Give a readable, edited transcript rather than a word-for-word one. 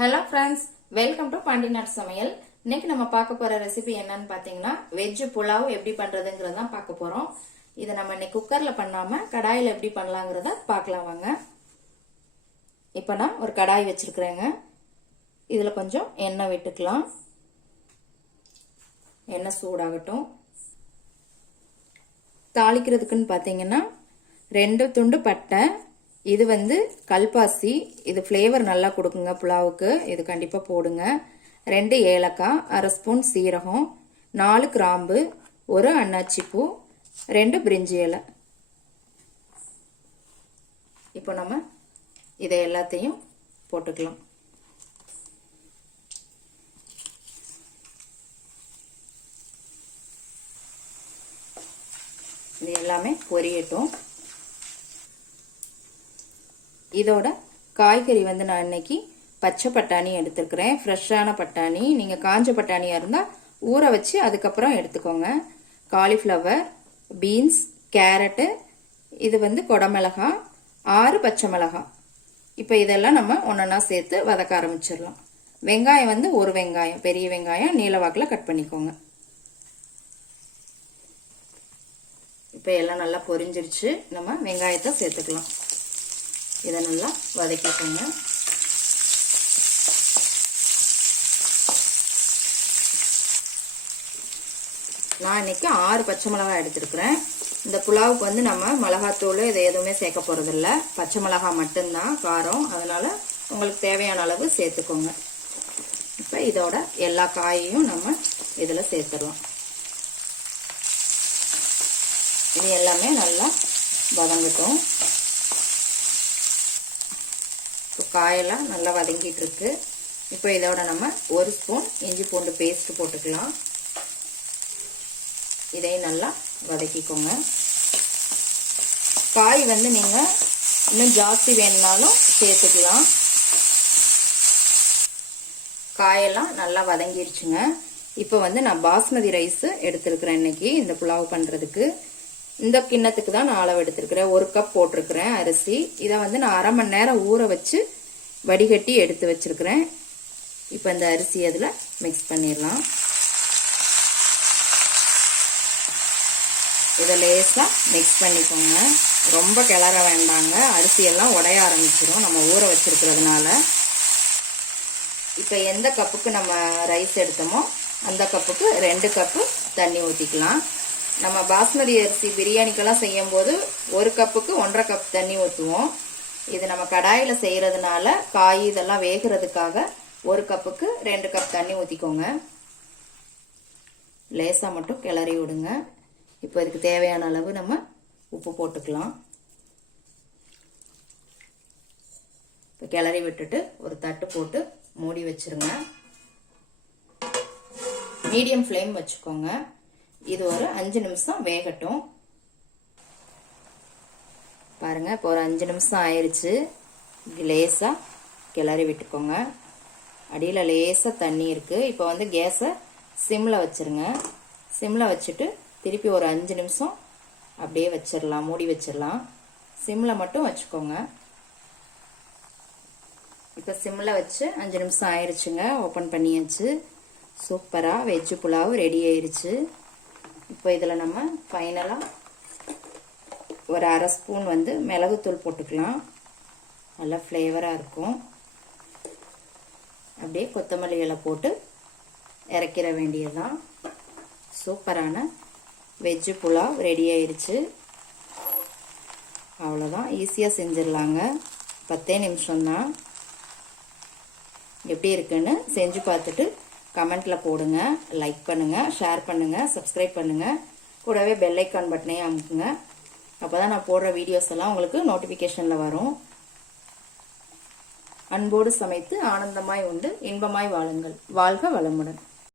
Hello friends, welcome to பாண்டிநாட் சமையல். இன்னைக்கு நம்ம பார்க்க போற ரெசிபி என்னன்னு பாத்தீங்கன்னா வெஜ் புலாவ் எப்படி பண்றதுங்கிறத பார்க்க போறோம். இதை நம்ம இன்னைக்கு குக்கர்ல பண்ணாம கடாயில எப்படி பண்ணலாங்கிறத பார்க்கலாம் வாங்க. இப்போ நான் ஒரு கடாய் வச்சிருக்கிறேங்க. இதுல கொஞ்சம் எண்ணெய் விட்டுக்கலாம். எண்ணெய் சூடாகட்டும். தாளிக்கிறதுக்குன்னு பாத்தீங்கன்னா 2 துண்டு பட்டை, இது வந்து கல்பாசி, இது ஃப்ளேவர் நல்லா கொடுக்குங்க புலாவுக்கு, இது கண்டிப்பாக போடுங்க. 2 ஏலக்காய், 1/2 ஸ்பூன் சீரகம், 4 கிராம்பு, 1 அன்னாச்சி பூ, 2 பிரிஞ்சி இலை. இப்போ நம்ம இதை எல்லாத்தையும் போட்டுக்கலாம். இது எல்லாமே பொரியட்டும். இதோட காய்கறி வந்து நான் இன்னைக்கு பச்சை பட்டாணி எடுத்துருக்கிறேன். ஃப்ரெஷ்ஷான பட்டாணி. நீங்கள் காஞ்ச பட்டாணியாக இருந்தால் ஊற வச்சு அதுக்கப்புறம் எடுத்துக்கோங்க. காலிஃப்ளவர், பீன்ஸ், கேரட்டு, இது வந்து குடமிளகாய், 6 பச்சை மிளகாய். இப்போ இதெல்லாம் நம்ம ஒன்றா சேர்த்து வதக்க ஆரம்பிச்சிடலாம். வெங்காயம் வந்து 1 வெங்காயம், பெரிய வெங்காயம் நீளவாக்கில் கட் பண்ணிக்கோங்க. இப்போ எல்லாம் நல்லா பொரிஞ்சிருச்சு. நம்ம வெங்காயத்தை சேர்த்துக்கலாம். இதை நல்லா வதக்கிக்கோங்க. நான் இன்னைக்கு 6 பச்சை மிளகாய் எடுத்துருக்கிறேன். இந்த புலாவுக்கு வந்து நம்ம மிளகாத்தூள் இதை எதுவுமே சேர்க்க போறதில்ல. பச்சை மிளகாய் மட்டும்தான் காரம். அதனால உங்களுக்கு தேவையான அளவு சேர்த்துக்கோங்க. இப்போ இதோட எல்லா காயையும் நம்ம இதில் சேர்த்துடலாம். இது எல்லாமே நல்லா வதங்கட்டும். காயெல்லாம் நல்லா வதங்கிட்டு இருக்கு. இப்போ இதோட நம்ம 1 ஸ்பூன் இஞ்சி பூண்டு பேஸ்ட் போட்டுக்கலாம். இதையும் நல்லா வதக்கிக்கோங்க. காய் வந்து நீங்க இன்னும் ஜாஸ்தி வேணும்னாலும் சேர்த்துக்கலாம். காயெல்லாம் நல்லா வதங்கிருச்சுங்க. இப்போ வந்து நான் பாஸ்மதி ரைஸ் எடுத்துருக்கிறேன் இன்னைக்கு இந்த புலாவ் பண்றதுக்கு. இந்த கிண்ணத்துக்கு தான் நான் அளவு எடுத்துருக்கிறேன். 1 கப் போட்டிருக்கிறேன் அரிசி. இதை வந்து நான் 1/2 மணி நேரம் ஊற வச்சு வடிகட்டி எடுத்து வச்சிருக்கிறேன். இப்போ இந்த அரிசி அதில் மிக்ஸ் பண்ணிடலாம். இதை லேசாக மிக்ஸ் பண்ணிக்கோங்க. ரொம்ப கிளற வேண்டாங்க, அரிசியெல்லாம் உடைய ஆரம்பிச்சிடும் நம்ம ஊற வச்சிருக்கிறதுனால. இப்போ எந்த கப்புக்கு நம்ம ரைஸ் எடுத்தோமோ அந்த கப்புக்கு 2 கப்பு தண்ணி ஊற்றிக்கலாம். நம்ம பாஸ்மதி அரிசி பிரியாணிக்கெல்லாம் செய்யும் போது 1 கப்புக்கு 1.5 கப் தண்ணி ஊற்றுவோம். இது நம்ம கடாயில செய்யறதுனால காய் இதெல்லாம் வேகிறதுக்காக 1 கப்புக்கு 2 கப் தண்ணி ஊற்றிக்கோங்க. லேசா மட்டும் கிளறி விடுங்க. இப்போ இதுக்கு தேவையான அளவு நம்ம உப்பு போட்டுக்கலாம். இப்போ கிளறி விட்டுட்டு ஒரு தட்டு போட்டு மூடி வச்சிருங்க. மீடியம் ஃப்ளேம் வச்சுக்கோங்க. இது ஒரு 5 நிமிஷம் வேகட்டும். பாருங்க, இப்போ ஒரு 5 நிமிஷம் ஆயிடுச்சு. லேசா கிளறி விட்டுக்கோங்க. அடியில் லேசா தண்ணி இருக்கு. இப்போ வந்து கேஸை சிம்ல வச்சிருங்க. சிம்ல வச்சுட்டு திருப்பி ஒரு 5 நிமிஷம் அப்படியே வச்சிடலாம், மூடி வச்சிடலாம். சிம்ல மட்டும் வச்சுக்கோங்க. இப்போ சிம்ல வச்சு 5 நிமிஷம் ஆயிடுச்சுங்க. ஓப்பன் பண்ணியாச்சு. சூப்பரா வெஜ் புலாவ் ரெடி ஆயிடுச்சு. இப்போ இதில் நம்ம ஃபைனலாக ஒரு 1/2 ஸ்பூன் வந்து மிளகுத்தூள் போட்டுக்கலாம். நல்லா ஃப்ளேவராக இருக்கும். அப்படியே கொத்தமல்லி இலை போட்டு இறக்கிற வேண்டியதுதான். சூப்பரான வெஜ் புலாவ் ரெடி ஆயிடுச்சு. அவ்வளோதான், ஈஸியாக செஞ்சிடலாங்க. 10 நிமிஷம்தான். எப்படி இருக்குன்னு செஞ்சு பார்த்துட்டு கமெண்ட்ல போடுங்க. லைக் பண்ணுங்க, ஷேர் பண்ணுங்க, சப்ஸ்கிரைப் பண்ணுங்க. கூடவே பெல் ஐக்கான் பட்டனையும் அமுக்குங்க. அப்பதான் நான் போடுற வீடியோஸ் எல்லாம் உங்களுக்கு நோட்டிபிகேஷன்ல வரும். அன்போடு சமைத்து ஆனந்தமாய் உண்டு இன்பமாய் வாழுங்கள். வாழ்க வளமுடன்.